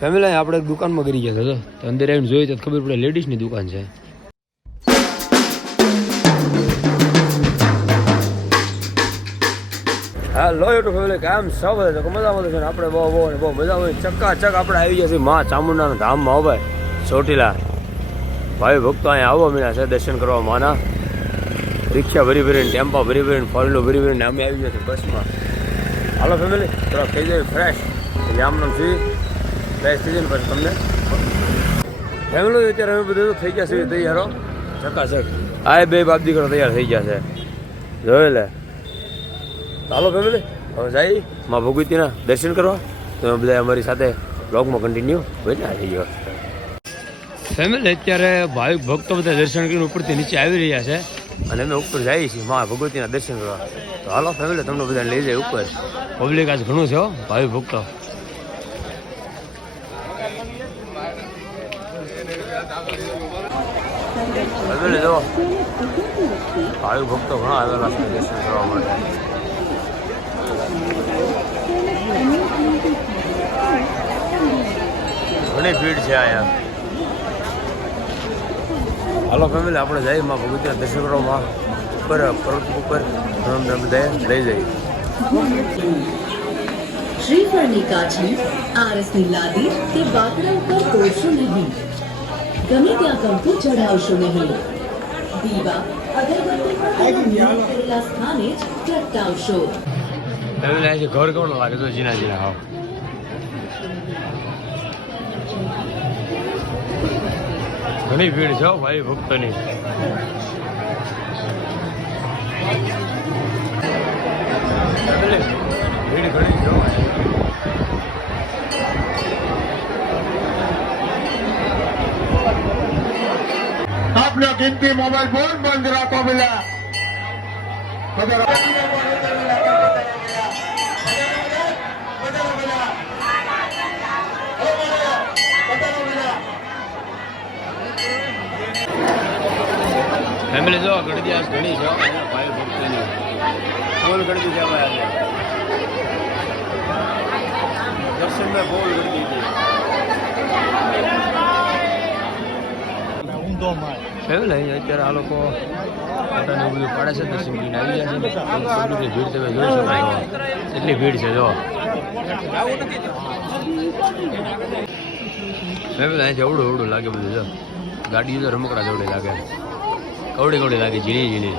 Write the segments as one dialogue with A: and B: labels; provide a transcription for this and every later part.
A: Family આપણે દુકાનમાં ગરી ગયા હતા, તો અંદર આવીને જોઈએ તો ખબર પડે લેડીઝની દુકાન છે. હેલો યુટ્યુબ ફેમિલી કામ સૌ બધા? તો મજામાં છે આપણે બહુ બહુ બહુ મજા આવે ચક્કાચક આપણે આવી ગયા છીએ મા ચામુંડાના ધામમાં, હો ભાઈ. ચોટીલા. ભાઈ ભક્તો અહીંયા આવો મીના છે દર્શન કરવા માના. રિક્ષા ભરી ભરીને, ટેમ્પા ભરી ભરીને ફોરલો ભરી ભરીને અમે આવી ગયા છે બસમાં. હાલો ફેમિલી થોડા થઈ જાય ફ્રેશ એટલે આમ નામ છીએ ફ્રેશ થઈ જાય ને પછી તમને. ફેમિલી અત્યારે અમે બધું થઈ ગયા છે તૈયારો. ચકાચક આ બે બાપ દીકરો તૈયાર થઈ ગયા છે. જોઈ લે. ચાલો ફેમિલી હવે જાય માં ભગવતીના દર્શન કરવા. તમે બધા અમારી સાથે બ્લોગમાં કન્ટિન્યુ બન્યા થઈ ગયો ફેમિલી અત્યારે ભાવિક ભક્તો બધા દર્શન કરીને ઉપરથી નીચે આવી રહ્યા છે. અને અમે ઉપર જઈએ છીએ મા ભગવતીના દર્શન કરવા. તો હાલો ફેમિલી તમને બધા લઈ જાય ઉપર. પબ્લિક આજ ઘણું છે હો ભાવિક ભક્તો. ફેમિલી જો ભાવિક ભક્તો ઘણા આવેલા છે દર્શન કરવા માટે. ઘણી ભીડ છે અહીંયા. હાલો ફેમિલી, આપણે જઈએ માં ભગવતીના દર્શન કરવામાં ઉપર, પર્વત ઉપર. બધા લઈ જઈએ
B: શ્રીફળની કાછી આરસની લાદી કે બાકડા ઉપર તોડશો નહીં. ગમે ત્યાં કંકુ ચઢાવશો નહીં. દીવા અગરબત્તી સ્થાને જ પ્રગટાવશો.
A: ઘર કોણ લાગે તો જીના જીના હાવ ઘણી ભીડ છે ભાઈ ભક્તોની. ભીડ ઘણી છે
C: આપનો કિંમતી મોબાઈલ ફોન બંધ રાખો પેલા
A: ફેમિલી જો ગણતી આજ ઘણી છો ભાઈ ભક્તની. ફોન ગણતી કહેવાય આજે. દર્શન મેં ફોન ગણતી હતી ઊંધો માય ફેમિલી અહીં અત્યારે આ લોકો પોતાનું બધું પાડે છે દર્શન કરીને આવી ગયા છે પબ્લિકની ભીડ તમે જોઈ શકો. એટલી ભીડ છે, જો. ફેમિલી અહીંથી અવડું અવડું લાગે બધું, જો. ગાડીઓ તો રમકડા જોડે લાગે. કવડી કવડી લાગે, ઝીણી ઝીણી.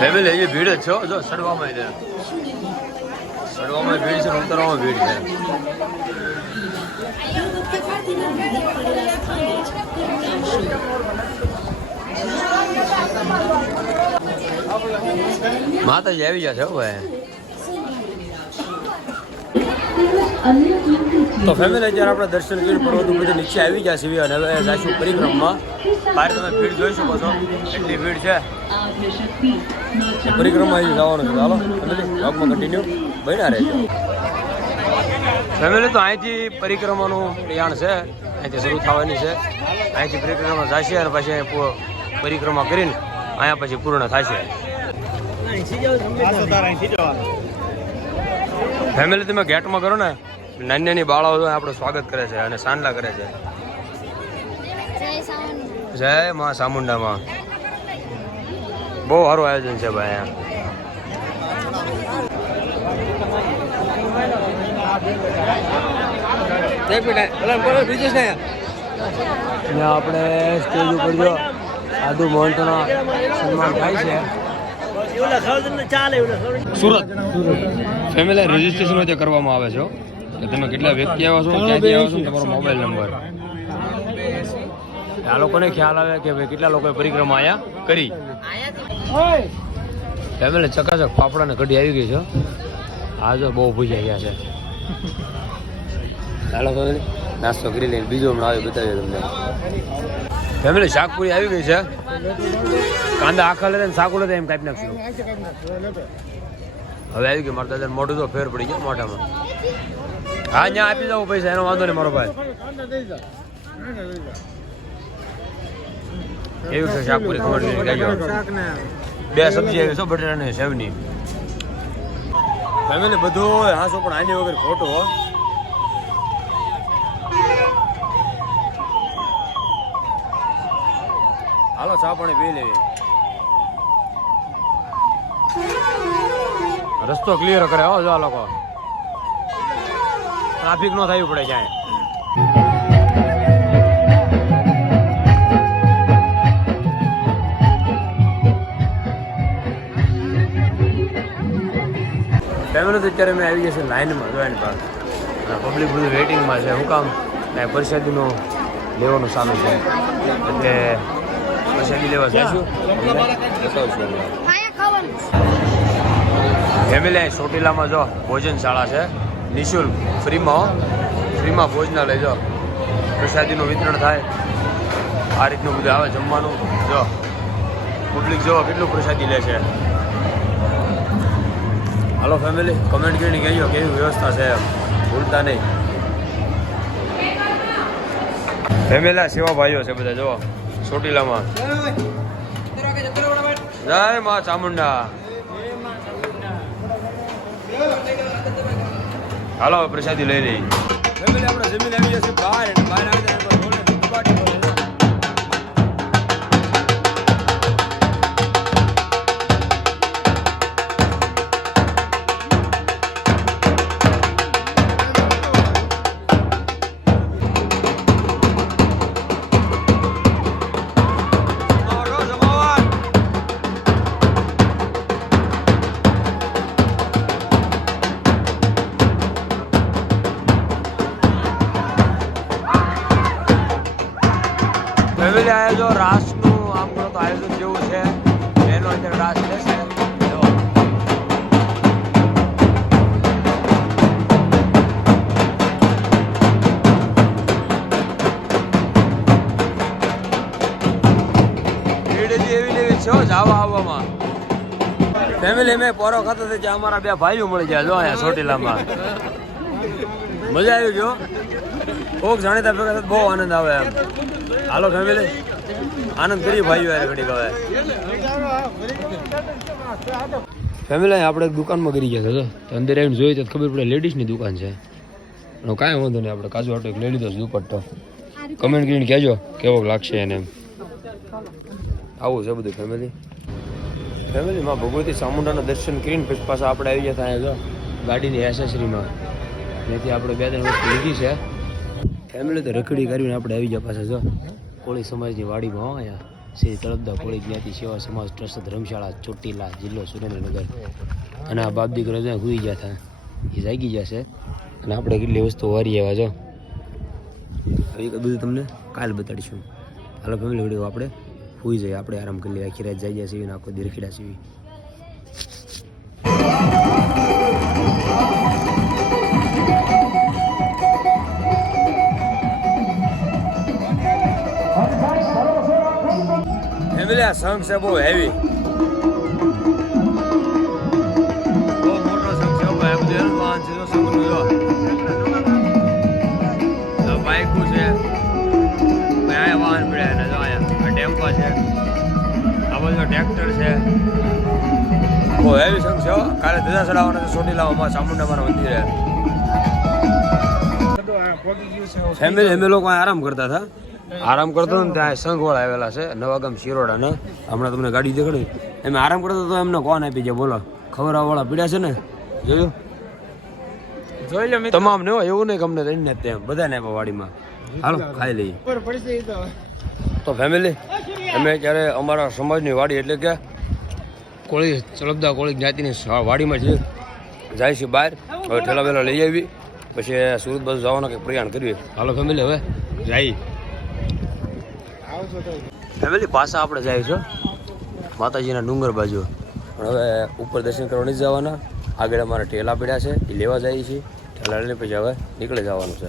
A: ફેમિલી અહીંયા ભીડ જ છે જો સડવામાં સડવામાં ભીડ છે ઉતરવામાં ભીડ છે
B: પ્રકૃતિના નિર્મિત કરેલા સ્થાને જ પ્રગટાવશો
A: માતાજી આવી જશે છે હો ભાઈ.
B: અન્ય કિંમતી
A: તો ફેમિલી અત્યારે આપણે દર્શન કરી પર્વત ઉપર નીચે આવી ગયા છીએ અને હવે જાશું પરિક્રમમાં. બહાર તમે ભીડ જોઈ શકો છો એટલી ભીડ છે. પરિક્રમા જવાનું છે. ચાલો ફેમિલી બ્લોગમાં કન્ટિન્યુ બન્યા રહેજો. ફેમિલી તો અહીંથી પરિક્રમાનું પ્રયાણ છે. અહીંથી શરૂ થવાની છે. અહીંથી પરિક્રમા થશે અને પછી અહીં પરિક્રમા કરીને અહીંયા પછી પૂર્ણ થશે. ફેમિલી તમે ગેટમાં કરો ને નાની નાની બાળાઓ આપણું સ્વાગત કરે છે અને સાંડલા કરે છે. જય માં ચામુંડામાં બહુ સારું આયોજન છે ભાઈ અહીંયા. ને આપણે સ્ટેજ ઉપર જો સાધુ મહંતોના સન્માન થાય છે. સુરત. ફેમિલી રજીસ્ટ્રેશન જે કરવામાં આવે છે કે તમે કેટલા વ્યક્તિ આવ્યા છો ક્યાંથી આવ્યા છો ને તમારો મોબાઈલ નંબર. આ લોકોને ખ્યાલ આવે કે ભાઈ કેટલા લોકોએ પરિક્રમા આયા? કરી. ફેમિલી ચકાચક પાપડા ને કઢી આવી ગઈ છે. આ જો બહુ ભૂજાઈ ગયા છે. ચાલો ફેમિલી નાસ્તો કરી લઈને બીજો હમણાં આવ્યો બતાવ્યો તમને. ફેમિલી શાકપુરી આવી ગઈ છે. કાંદા આખા લેતા શાકુ લેતા એમ કાપી નાખશું. હવે આવી ગયું મારા દાદા મોઢું તો ફેર પડી ગયો મોઢામાં. હા ત્યાં આપી દઉં પૈસા એનો વાંધો નહીં મારો ભાઈ. એવું છે શાકપુરી ખબર નહીં બે સબ્જી આવી છે બટેટાની સેવની. ફેમિલી બધું હાસો પણ આની વગર ખોટું, હો. હાલો, ચા પાણી પી લેવી. રસ્તો ક્લિયર કરે, હો, જો આ લોકો. ટ્રાફિક નો થયું પડે ક્યાંય. ફેમિલી તો અત્યારે મેં આવી જશે લાઈનમાં જોઈન એની પાસે અને પબ્લિક બધું વેઇટિંગમાં છે, હું કામ? કાંઈ પ્રસાદીનું લેવાનું સામે છે. એટલે પ્રસાદી લેવા જઈશું ફેમિલી અહીં ચોટીલામાં જો ભોજનશાળા છે. નિઃશુલ્ક, ફ્રીમાં ફ્રીમાં ભોજનાલય જો. પ્રસાદીનું વિતરણ થાય. આ રીતનું બધું આવે જમવાનું. જો પબ્લિક જો કેટલું પ્રસાદી લે છે. હાલો ફેમિલી કમેન્ટ કરીને કહેજો કેવી વ્યવસ્થા છે ભૂલતા નહીં. ફેમિલા સેવા ભાઈઓ છે બધા જો ચોટીલામાં. જય મા ચામુંડા. હાલો, પ્રસાદી લઈ લઈ ફેમિલી જમીન આવી જશે. બહાર બહાર આવી જાય રાસનું આમ કરો તો આયોજન જેવું છે. એનો અંદર રાસ લેશે જો. જવા આવવામાં. ફેમિલી મેં પોરો ખાતા જે અમારા બે ભાઈઓ મળી ગયા. જો અહીંયા ચોટીલામાં. મજા આવી ગયો. કોક જાણીતા ભેગા બહુ આનંદ આવે એમ. હાલો ફેમિલી આનંદ કરી ભાઈઓ ઘડીક હવે. ફેમિલી, આપણે દુકાનમાં કરી ગયા હતા, તો અંદર આવીને જોઈએ તો ખબર પડે લેડીઝની દુકાન છે. કાંઈ વાંધો નહીં, આપણે કાજુ આટો એક લઈ લીધો, દુપટ્ટો. કમેન્ટ કરીને કહેજો, કેવો લાગશે એને એમ. આવું છે બધું ફેમિલી ફેમિલીમાં ભગવતી ચામુંડાના દર્શન કરીને પછી પાછા આપણે આવી ગયા થાય જો, ગાડીની એસેસરીમાં જેથી આપણે બે ત્રણ વસ્તુ લીધી છે. ફેમિલી તો રખડી કરીને આપણે આવી ગયા પાછા જો. કોળી સમાજની વાડીમાં અહીંયા. શ્રી તળપદા કોળી જ્ઞાતિ સેવા સમાજ ટ્રસ્ટ ધર્મશાળા, ચોટીલા જિલ્લો સુરેન્દ્રનગર. અને આ બાપ દીકરો જ્યાં હુઈ ગયા હતા એ જાગી જશે અને આપણે કેટલી વસ્તુ વારી એવા જો એ બધું તમને કાલ બતાડીશું. હાલો ફેમિલી વીડિયો આપણે હુઈ જઈએ. આપણે આરામ કરી લઈએ. આખી રાત જાગ્યા ગયા અને આખો દીરખીડા છીએ. ફેમિલી આ સંઘ છે બહુ હેવી બહુ મોટો સંઘ છે ભાઈ. બધું એનું વાહન છે. સંઘનું જો. બાઇકો છે. અહીંયા વાહન પડ્યા ને જો અહીંયા. ટેમ્પો છે. આ બધું ટ્રેક્ટર છે. બહુ હેવી સંઘ છે કાલે ધજા ચડાવવાના ચોટી લાવવામાં ચામુંડા મારા મંદિરે. ફેમિલી અમે લોકો આરામ કરતા હતા. આરામ કરતો ને ત્યાં સંઘ વાળા આવેલા છે નવાગામ શિરોડા ને. હમણાં તમને ગાડી દેખાડી. એમ આરામ કરતો તો એમને કોણ આપી જાય બોલો. ખબર વાળા પીડ્યા છે ને? જોયું?
D: જોઈ લો
A: તમામ ને એવું નહીં ગમને અમને લઈને જ તેમ. બધાને આપ્યા વાડીમાં. હાલો ખાઈ લઈએ.
D: તો.
A: તો ફેમિલી અમે ત્યારે અમારા સમાજની વાડી એટલે કે કોળી ચલબદા કોળી જ્ઞાતિની વાડીમાં છે જાય છે બહાર. હવે ઠેલા વેલા લઈ આવી. પછી સુરત બાજુ જવાનું કંઈક પ્રયાણ કરીએ. હાલો ફેમિલી હવે જાય ફેમિલી પાછા આપણે જાય છો. માતાજીના ડુંગર બાજુ. પણ હવે ઉપર દર્શન કરવા નથી જવાના. આગળ અમારા ઠેલા પડ્યા છે એ લેવા જઈએ છીએ. ઠેલા લઈને પછી હવે નીકળી જવાનું છે.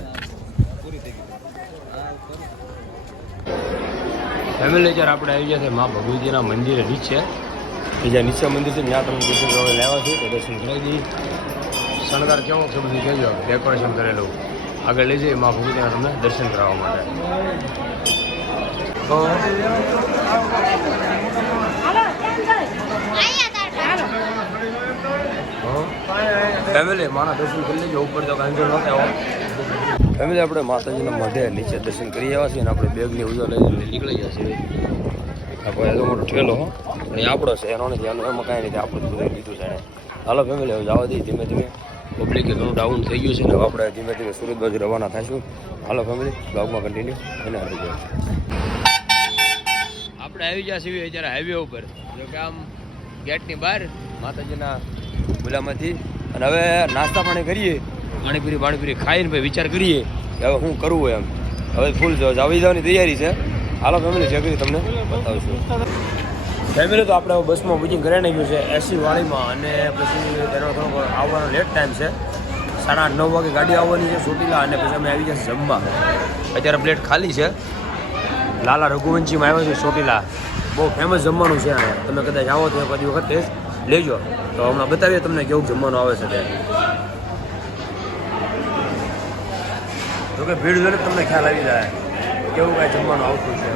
A: ફેમિલી જ્યારે આપણે આવી ગયા છે મા ભગવતીના મંદિરે નીચે. બીજા નીચે મંદિર છે ત્યાં તમે દર્શન કરવા લેવા છે તો દર્શન કરાવી દઈએ. શણગાર કેવો છે બધું કહેજો ડેકોરેશન કરેલું. આગળ લઈ જઈએ મા ભગવતીના તમને દર્શન કરાવવા માટે. ફેમિલી, મારા દર્શન કરી લેજો, ઉપર તો કાંઈ ન આવો. ફેમિલી, આપણે માતાજીના મધે નીચે દર્શન કરી આવ્યા છીએ અને આપણે બેગની ઉજો લઈને નીકળી ગયા છીએ. આ ભાઈ મોટો ઠેલો પણ આપણો છે એનો નથી એનો એમાં કાંઈ નથી, આપણું બધું લીધું છે હાલો ફેમિલી, હવે જવા દઈએ ધીમે ધીમે. પબ્લિકે ઘણું ડાઉન થઈ ગયું છે ને આપણે ધીમે ધીમે સુરત બાજુ રવાના થઈશું. હાલો ફેમિલી બ્લોગમાં કન્ટિન્યુ અને આવી જાય આપણે આવી ગયા છીએ અત્યારે હાઈવે ઉપર. જો કે આમ ગેટની બહાર માતાજીના ગુલામાંથી. અને હવે નાસ્તા પાણી કરીએ. પાણીપુરી પાણીપુરી ખાઈને પછી વિચાર કરીએ કે હવે શું કરવું એમ. હવે ફૂલ આવી જવાની તૈયારી છે. હાલો ફેમિલી જે કરી તમને બતાવશું. ફેમિલી તો આપણે બસમાં બુકિંગ કરી નાખ્યું છે, એસી વાળીમાં. અને પછી તેનો આવવાનો લેટ ટાઈમ છે. સાડા આઠ, નવ વાગે ગાડી આવવાની છે ચોટીલા. અને પછી અમે આવી ગયા જમવા. અત્યારે પ્લેટ ખાલી છે. લાલા રઘુવંશીમાં આવ્યો છે, ચોટીલા. બહુ ફેમસ જમવાનું છે અહીંયા તમે કદાચ આવો તો એક વખત ટેસ્ટ લેજો. તો હમણાં બતાવીએ તમને કેવું જમવાનું આવે છે ત્યાં. જોકે ભીડ જોઈને તમને ખ્યાલ આવી જાય. કેવું કાંઈ જમવાનું આવતું છે?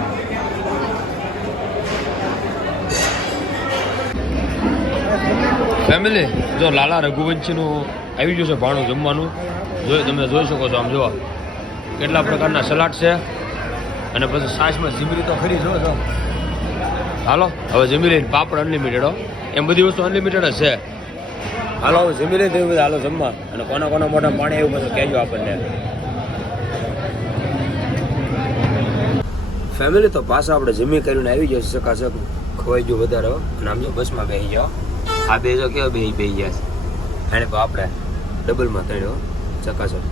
A: ફેમિલી જો લાલા રઘુવંશીનું આવી ગયું છે ભાણું જમવાનું. જોઈ તમે જોઈ શકો છો આમ જોવા. કેટલા પ્રકારના સલાડ છે. અને પછી છાશમાં જીમરી તો ખરી, જો જો. હાલો, હવે જમી લઈને પાપડ અનલિમિટેડ એમ બધી વસ્તુ અનલિમિટેડ જ છે. હાલો, હવે જમી લઈને તમે બધા હાલો જમવા. અને કોના કોના મોટા પાણી એવું બધું કહેજો આપણને. ફેમિલી તો પાછા આપણે જમી કરીને આવી જશે સકાસક. ખવાઈ ગયું વધારે અને આમ જો બસમાં બેસી જાઓ. આ બે જો કેવા બે બેસી ગયા છે. એને આપણે ડબલમાં તળ્યો ચકાસક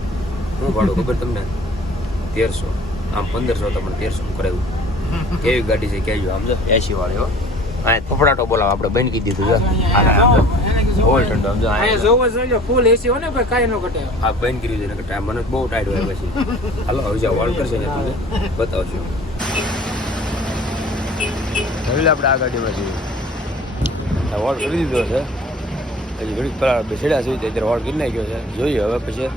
A: હું ભાડું ખબર તમને? તેરસો. આમ પંદરસો તમને તેરસો કરાવ્યું કેવી ગાડી છે કહેજો આમ જો એસી વાળી હો. હા ફફડાટો બોલાવ આપણે બંધ કીધી દીધું જો. હા ઓલ ઠંડો આમ જો
D: જોવો જોઈએ ફૂલ એસી હોય ને ભાઈ કાંઈ ન ઘટે.
A: આ બંધ કર્યું છે ને ટાઈમ મને બહુ ટાઈટ હોય પછી. હાલો હવે જ્યાં વોલ કરશે ને તમને બતાવશું હવે આપણે આ ગાડીમાં છીએ આ વોલ કરી દીધો છે. હજી ઘડીક પેલા બેસેડ્યા છે ત્યારે વોલ કરી નાખ્યો છે. જોઈએ હવે પછી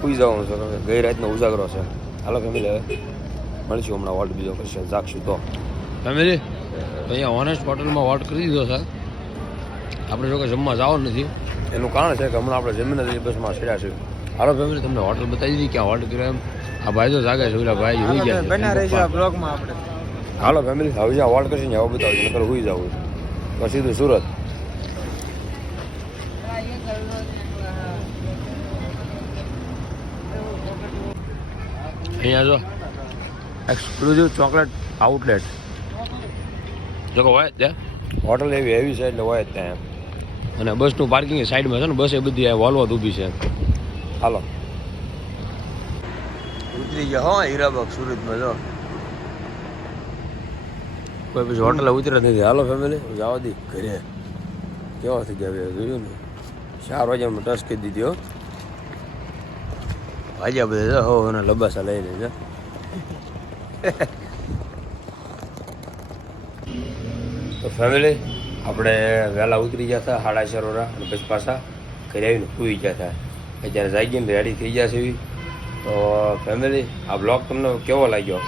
A: સુઈ જવાનું છે ગઈ રાતનો ઉજાગરો છે. હાલો ફેમિલી હવે. મળીશું હમણાં વોટ બીજો કરશે જાગશું તો. ફેમિલી અહીંયા ઓનેસ્ટ હોટલમાં વોટ કરી દીધો છે આપણે જો કે જમવા જાવ નથી. એનું કારણ છે કે હમણાં આપણે જમીન જ બસમાં છેડ્યા છે હારો ફેમિલી તમને હોટલ બતાવી દીધી ક્યાં હોટલ કર્યો એમ. આ ભાઈ તો જાગે છે ઓલા ભાઈ હોઈ ગયા
D: બના
A: છે
D: રહેજો આ બ્લોગમાં આપણે.
A: હાલો ફેમિલી હવે જ્યાં વોટ કરશે ને હવે બતાવજો નકર હોઈ જવું તો સીધું સુરત. અહીંયા જો. એક્સક્લુઝિવ ચોકલેટ આઉટલેટ જો હોય ત્યાં? હોટલ એવી એવી છે એટલે હોય જ ત્યાં એમ. અને બસનું પાર્કિંગ સાઈડમાં છે ને બસ એ બધી આ વોલ્વો ઊભી છે. હાલો. ઉતરી ગયા હો હીરાબાગ સુરતમાં જો. કોઈ પછી હોટલે ઉતરે નથી. હાલો ફેમિલી જવા દી ઘરે. કેવા થઈ ગયા હવે જોયું ને? ચાર વાગે અમે ટચ કરી દીધી હો. ભાજ્યા બધા હો અને લબાસા લઈ લેજો તો ફેમિલી આપણે વહેલા ઉતરી ગયા હતા સાડા ચાર વાળા અને પછી પાછા ઘરે આવીને સૂઈ ગયા હતા જ્યારે જાગીને રેડી થઈ ગયા છે એવી તો ફેમિલી આ બ્લોગ તમને કેવો લાગ્યો?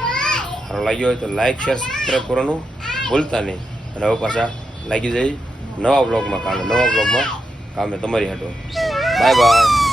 A: સારો લાગ્યો હોય તો લાઇક શેર સબસ્ક્રાઈબ કરવાનું ભૂલતા નહીં. અને હવે પાછા લાગી જઈ નવા બ્લોગમાં કામે નવા બ્લોગમાં કામે તમારી હાટો. Bye bye